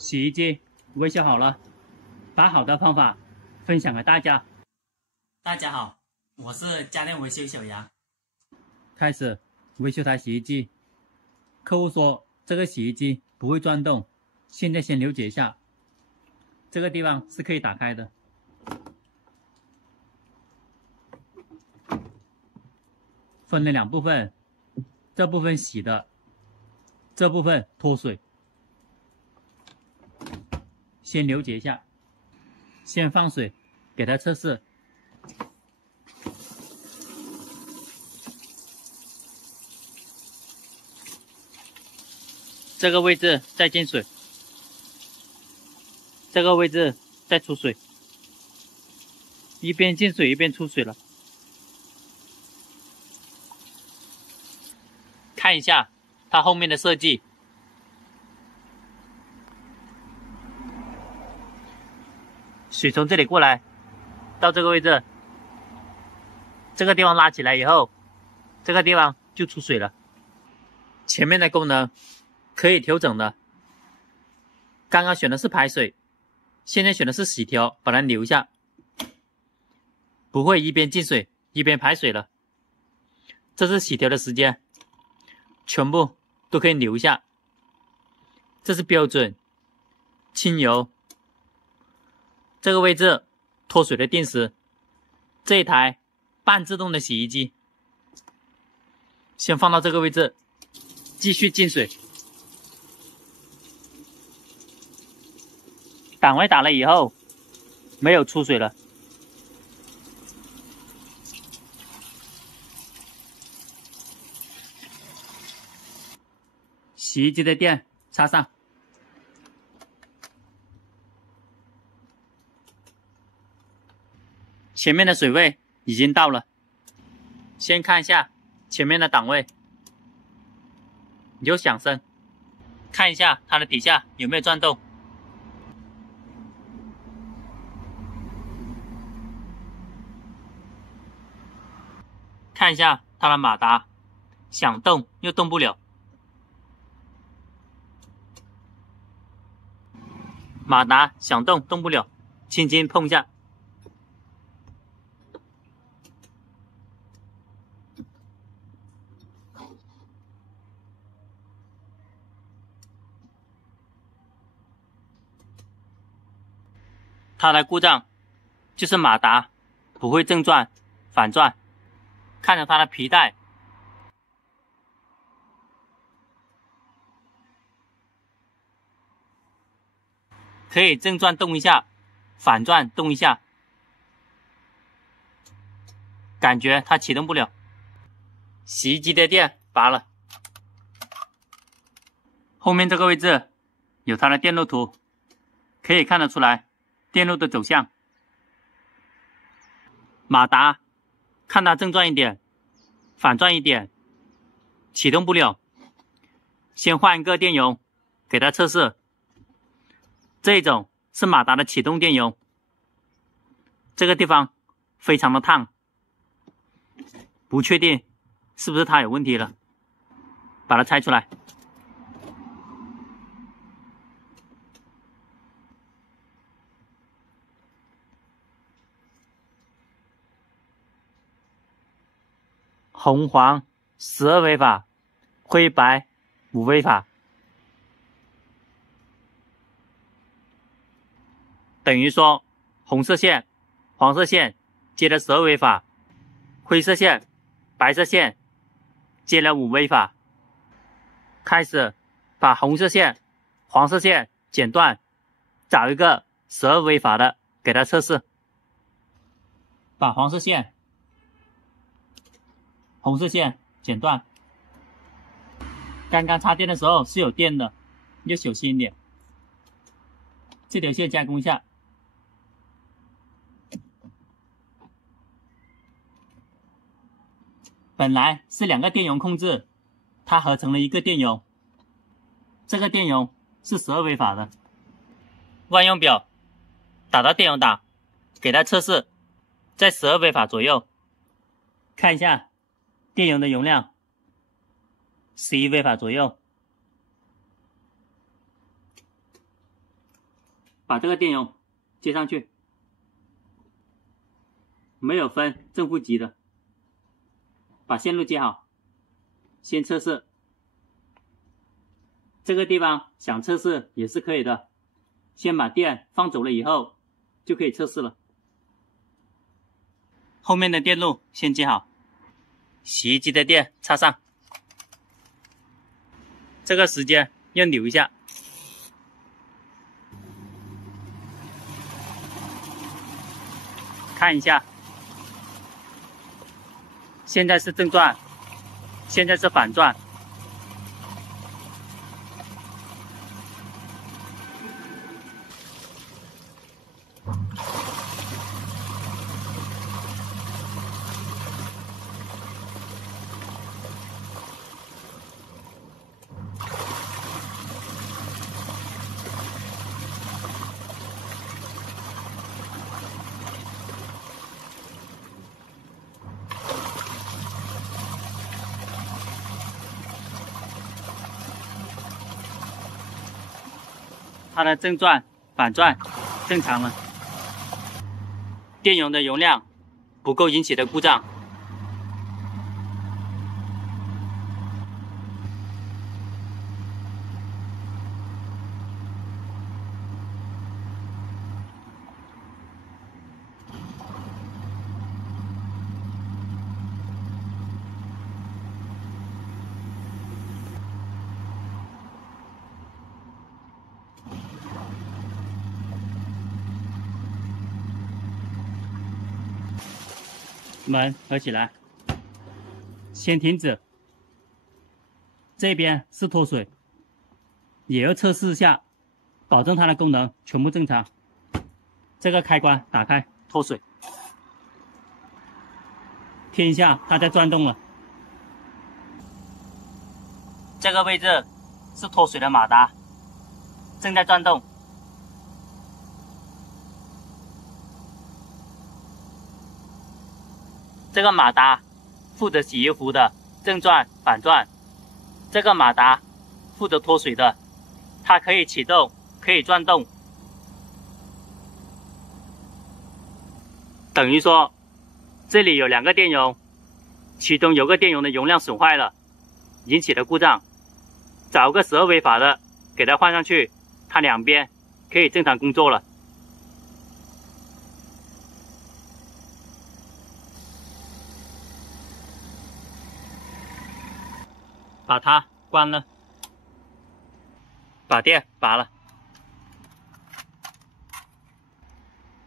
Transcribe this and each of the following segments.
洗衣机维修好了，把好的方法分享给大家。大家好，我是家电维修小杨。开始维修台洗衣机，客户说这个洗衣机不会转动，现在先了解一下，这个地方是可以打开的。分了两部分，这部分洗的，这部分脱水。先了解一下，先放水给它测试。这个位置再进水，这个位置再出水，一边进水一边出水了。看一下它后面的设计，水从这里过来，到这个位置，这个地方拉起来以后，这个地方就出水了。前面的功能可以调整的，刚刚选的是排水，现在选的是洗条，把它留下，不会一边进水一边排水了。这是洗条的时间，全部都可以留下。这是标准清油，这个位置脱水的定时。这一台半自动的洗衣机先放到这个位置，继续进水。档位打了以后没有出水了，洗衣机的电插上，前面的水位已经到了，先看一下前面的档位有响声，看一下它的底下有没有转动。看一下它的马达，想动又动不了。马达想动动不了，轻轻碰一下。它的故障就是马达不会正转反转，看着它的皮带可以正转动一下，反转动一下，感觉它启动不了。洗衣机的电拔了，后面这个位置有它的电路图，可以看得出来电路的走向。马达看它正转一点反转一点，启动不了，先换一个电容给它测试。这种是马达的启动电容，这个地方非常的烫，不确定是不是它有问题了，把它拆出来。红黄12违法，灰白5违法，等于说红色线黄色线接了12违法，灰色线白色线接了5违法。开始把红色线黄色线剪断，找一个12违法的给它测试。把黄色线红色线剪断，刚刚插电的时候是有电的，要小心一点。这条线加工一下，本来是2个电容控制，它合成了一个电容，这个电容是12违法的。万用表打到电容档，给它测试在12违法左右，看一下电容的容量11违法左右。把这个电容接上去，没有分正负极的，把线路接好，先测试。这个地方想测试也是可以的，先把电放走了以后就可以测试了。后面的电路先接好，洗衣机的电插上，这个时间要扭一下，看一下，现在是正转，现在是反转。它的正转、反转正常了，电容的容量不够引起的故障。门合起来，先停止。这边是脱水，也要测试一下，保证它的功能全部正常。这个开关打开，脱水，听一下它在转动了。这个位置是脱水的马达，正在转动。这个马达负责洗衣服的正转、反转，这个马达负责脱水的，它可以启动，可以转动。等于说，这里有2个电容，其中有个电容的容量损坏了，引起的故障。找个12微法的给它换上去，它两边可以正常工作了。把它关了，把电拔了，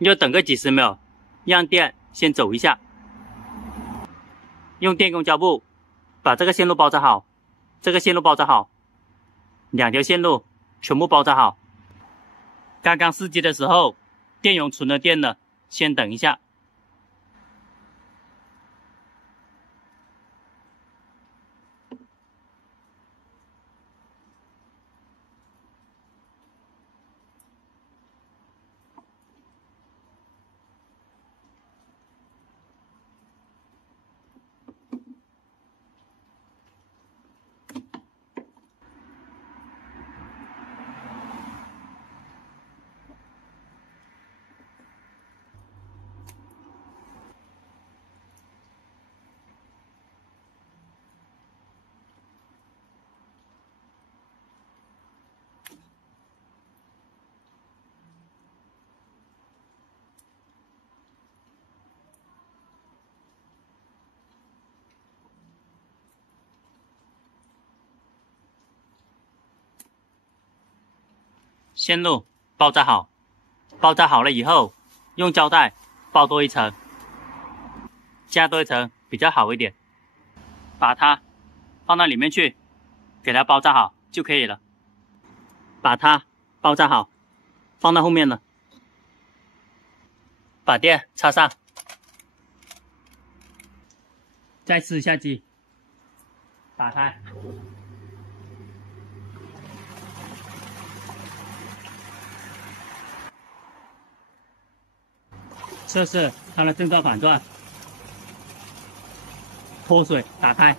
要等个几十秒，让电先走一下。用电工胶布把这个线路包扎好，这个线路包扎好，2条线路全部包扎好。刚刚试机的时候，电容存了电了，先等一下。线路包扎好，包扎好了以后，用胶带包多一层，加多一层比较好一点。把它放到里面去，给它包扎好就可以了。把它包扎好，放到后面了。把电插上，再试一下机，打开。测试它的正转反转，脱水打开，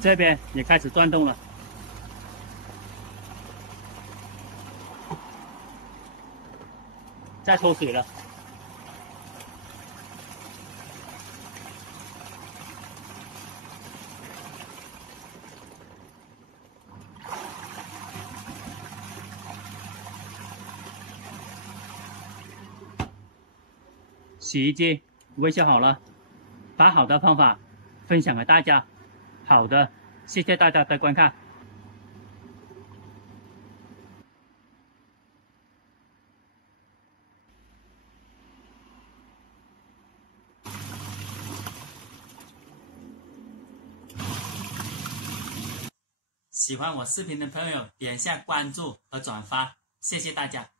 这边也开始转动了。在抽水了。洗衣机维修好了，把好的方法分享给大家。好的，谢谢大家的观看。喜欢我视频的朋友，点一下关注和转发，谢谢大家。